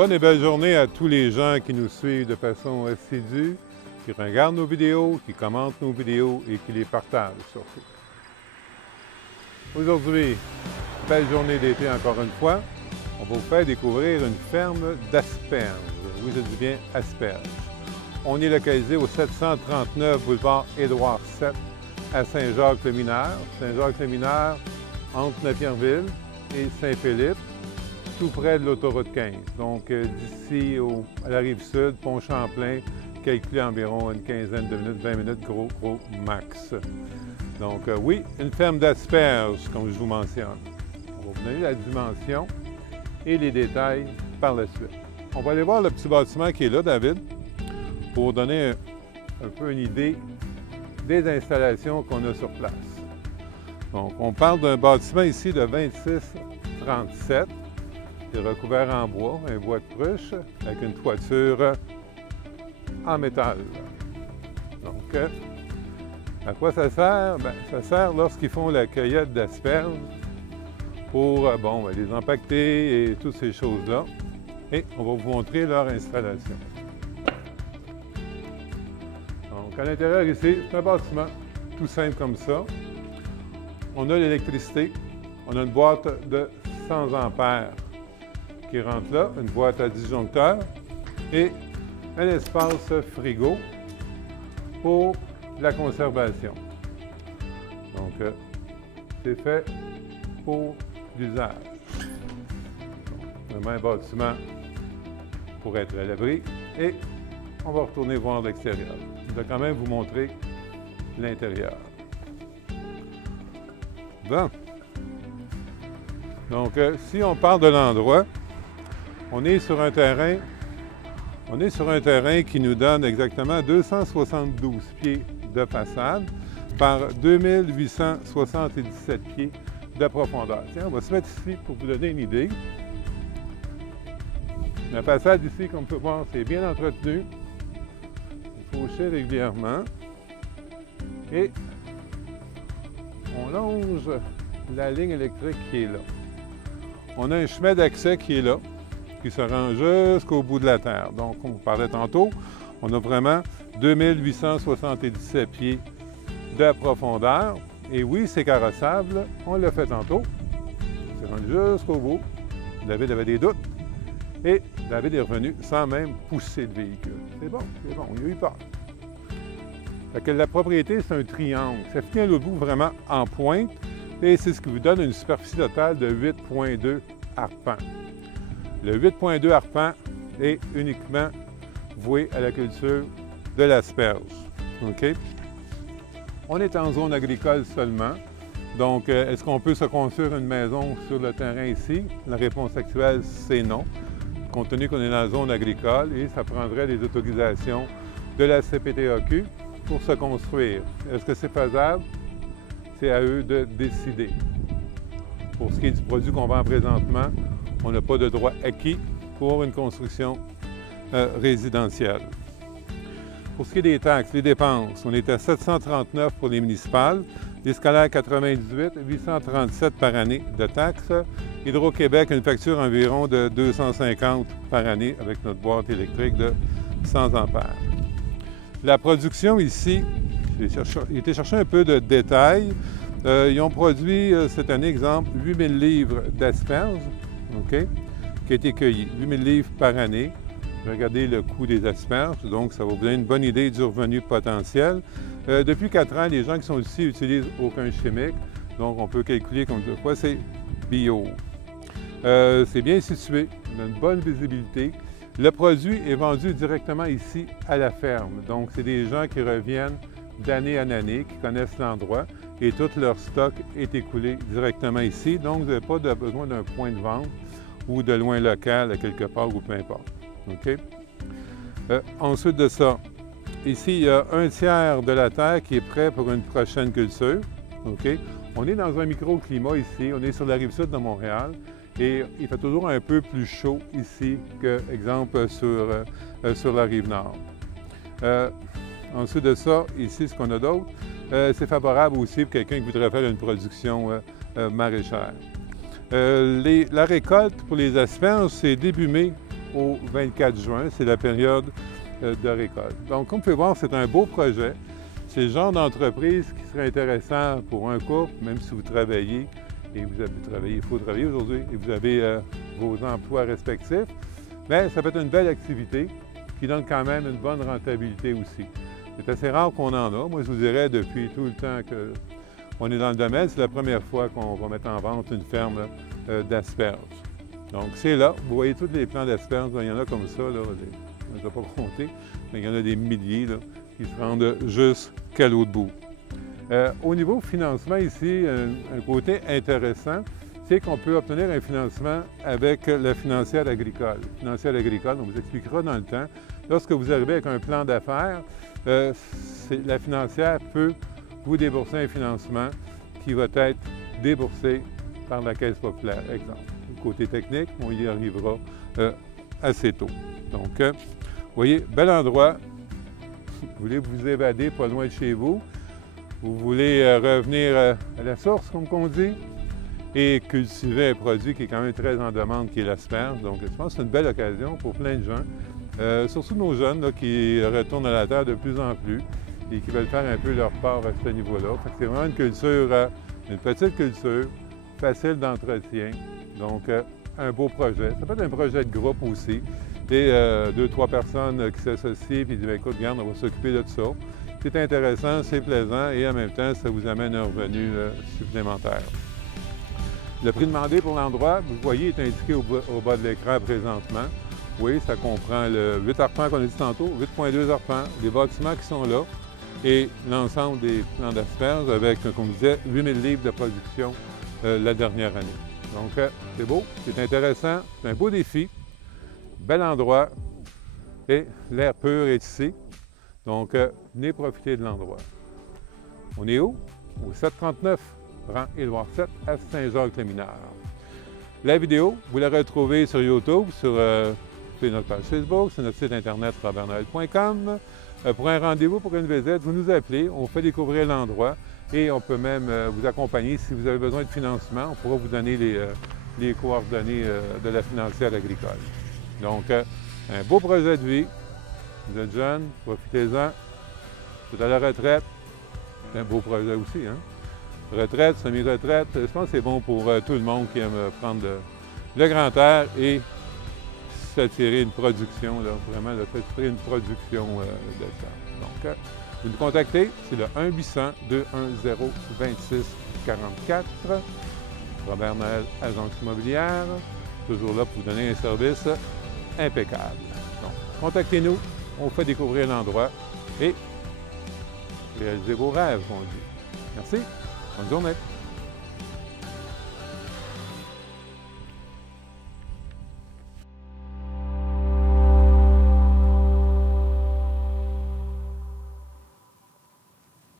bonne et belle journée à tous les gens qui nous suivent de façon assidue, qui regardent nos vidéos, qui commentent nos vidéos et qui les partagent surtout. Aujourd'hui, belle journée d'été encore une fois. On va vous faire découvrir une ferme d'asperges. Oui, je dis bien asperges. On est localisé au 739 boulevard Édouard VII à Saint-Jacques-le-Mineur. Saint-Jacques-le-Mineur, entre Napierville et Saint-Philippe, tout près de l'autoroute 15. Donc, d'ici à la Rive-Sud, Pont-Champlain, calculé environ une quinzaine de minutes, 20 minutes, gros max. Donc, oui, une ferme d'asperges, comme je vous mentionne. On va vous donner la dimension et les détails par la suite. On va aller voir le petit bâtiment qui est là, David, pour donner un peu une idée des installations qu'on a sur place. Donc, on parle d'un bâtiment ici de 26-37, qui est recouvert en bois, un bois de pruche, avec une toiture en métal. Donc, à quoi ça sert? Bien, ça sert lorsqu'ils font la cueillette d'asperges pour les empaqueter et toutes ces choses-là. Et on va vous montrer leur installation. Donc, à l'intérieur ici, c'est un bâtiment tout simple comme ça. On a l'électricité. On a une boîte de 100 ampères qui rentre là, une boîte à disjoncteur et un espace frigo pour la conservation. Donc, c'est fait pour l'usage. Vraiment un bâtiment pour être à l'abri et on va retourner voir l'extérieur. Je vais quand même vous montrer l'intérieur. Bon. Donc, si on parle de l'endroit, on est sur un terrain qui nous donne exactement 272 pieds de façade par 2877 pieds de profondeur. Tiens, on va se mettre ici pour vous donner une idée. La façade ici, comme on peut voir, c'est bien entretenu. Il faut faucher régulièrement. Et on longe la ligne électrique qui est là. On a un chemin d'accès qui est là, qui se rend jusqu'au bout de la terre. Donc, on vous parlait tantôt, on a vraiment 2877 pieds de profondeur. Et oui, c'est carrossable, on l'a fait tantôt. C'est rendu jusqu'au bout. David avait des doutes. Et David est revenu sans même pousser le véhicule. C'est bon, il a eu peur. Fait que la propriété, c'est un triangle. Ça finit à l'autre bout vraiment en pointe. Et c'est ce qui vous donne une superficie totale de 8,2 arpents. Le 8,2 arpents est uniquement voué à la culture de l'asperge. OK? On est en zone agricole seulement. Donc, est-ce qu'on peut se construire une maison sur le terrain ici? La réponse actuelle, c'est non, compte tenu qu'on est dans la zone agricole et ça prendrait des autorisations de la CPTAQ pour se construire. Est-ce que c'est faisable? C'est à eux de décider. Pour ce qui est du produit qu'on vend présentement, on n'a pas de droit acquis pour une construction résidentielle. Pour ce qui est des taxes, les dépenses, on est à 739 pour les municipales, les scolaires 98, 837 par année de taxes. Hydro-Québec, une facture environ de 250 par année avec notre boîte électrique de 100 ampères. La production ici, j'ai été chercher un peu de détails. Ils ont produit cette année, exemple, 8000 livres d'asperges, OK, qui a été cueilli. 8000 livres par année. Regardez le coût des asperges, donc ça va vous donner une bonne idée du revenu potentiel. Depuis 4 ans, les gens qui sont ici n'utilisent aucun chimique, donc on peut calculer comme quoi c'est bio. C'est bien situé, on a une bonne visibilité. Le produit est vendu directement ici à la ferme, donc c'est des gens qui reviennent d'année en année, qui connaissent l'endroit et tout leur stock est écoulé directement ici, donc vous n'avez pas besoin d'un point de vente ou de loin local à quelque part ou peu importe. OK? Ensuite de ça, ici, il y a un tiers de la terre qui est prêt pour une prochaine culture. OK? On est dans un microclimat ici, on est sur la rive-sud de Montréal et il fait toujours un peu plus chaud ici que, exemple, sur la rive-nord. Ensuite de ça, ici, ce qu'on a d'autre, c'est favorable aussi pour quelqu'un qui voudrait faire une production maraîchère. La récolte pour les asperges, c'est début mai au 24 juin. C'est la période de récolte. Donc, comme vous pouvez voir, c'est un beau projet. C'est le genre d'entreprise qui serait intéressant pour un couple, même si vous travaillez, et vous avez travaillé, il faut travailler aujourd'hui, et vous avez vos emplois respectifs. Bien, ça peut être une belle activité qui donne quand même une bonne rentabilité aussi. C'est assez rare qu'on en a. Moi, je vous dirais, depuis tout le temps qu'on est dans le domaine, c'est la première fois qu'on va mettre en vente une ferme d'asperges. Donc, c'est là. Vous voyez tous les plants d'asperges. Il y en a comme ça, là, je ne vais pas compter, mais il y en a des milliers là, qui se rendent jusqu'à l'autre bout. Au niveau financement ici, un côté intéressant, c'est qu'on peut obtenir un financement avec la financière agricole. Financière agricole, on vous expliquera dans le temps. Lorsque vous arrivez avec un plan d'affaires, la financière peut vous débourser un financement qui va être déboursé par la Caisse populaire, exemple. Côté technique, on y arrivera assez tôt. Donc, vous voyez, bel endroit. Vous voulez vous évader pas loin de chez vous. Vous voulez revenir à la source, comme on dit, et cultiver un produit qui est quand même très en demande, qui est l'asperge. Donc, je pense que c'est une belle occasion pour plein de gens, surtout nos jeunes là, qui retournent à la terre de plus en plus et qui veulent faire un peu leur part à ce niveau-là. C'est vraiment une culture, une petite culture, facile d'entretien. Donc, un beau projet. Ça peut être un projet de groupe aussi. Et 2-3 personnes qui s'associent et disent, écoute, regarde, on va s'occuper de tout ça. C'est intéressant, c'est plaisant et en même temps, ça vous amène un revenu supplémentaire. Le prix demandé pour l'endroit, vous voyez, est indiqué au bas de l'écran présentement. Oui, ça comprend le 8 arpents qu'on a dit tantôt, 8,2 arpents, les bâtiments qui sont là et l'ensemble des plants d'asperges avec, comme je disais, 8000 livres de production la dernière année. Donc, c'est beau, c'est intéressant, c'est un beau défi, bel endroit et l'air pur est ici. Donc, venez profiter de l'endroit. On est où? Au 739 rang Édouard 7 à Saint-Jacques-le-Mineur. La vidéo, vous la retrouvez sur YouTube, sur notre page Facebook, sur notre site internet robertnoel.com. Pour un rendez-vous, pour une visite, vous nous appelez, on fait découvrir l'endroit et on peut même vous accompagner si vous avez besoin de financement. On pourra vous donner les coordonnées de la financière agricole. Donc, un beau projet de vie. Vous êtes jeune, profitez-en. Vous êtes à la retraite, c'est un beau projet aussi, hein? Retraite, semi-retraite, je pense que c'est bon pour tout le monde qui aime prendre le grand air et s'attirer une production, là, vraiment, s'attirer une production de temps. Donc, vous nous contactez, c'est le 1-800-210-2644. Robert Noël, agence immobilière, toujours là pour vous donner un service impeccable. Donc, contactez-nous. On fait découvrir l'endroit et réaliser vos rêves, on dit. Merci. Bonne journée.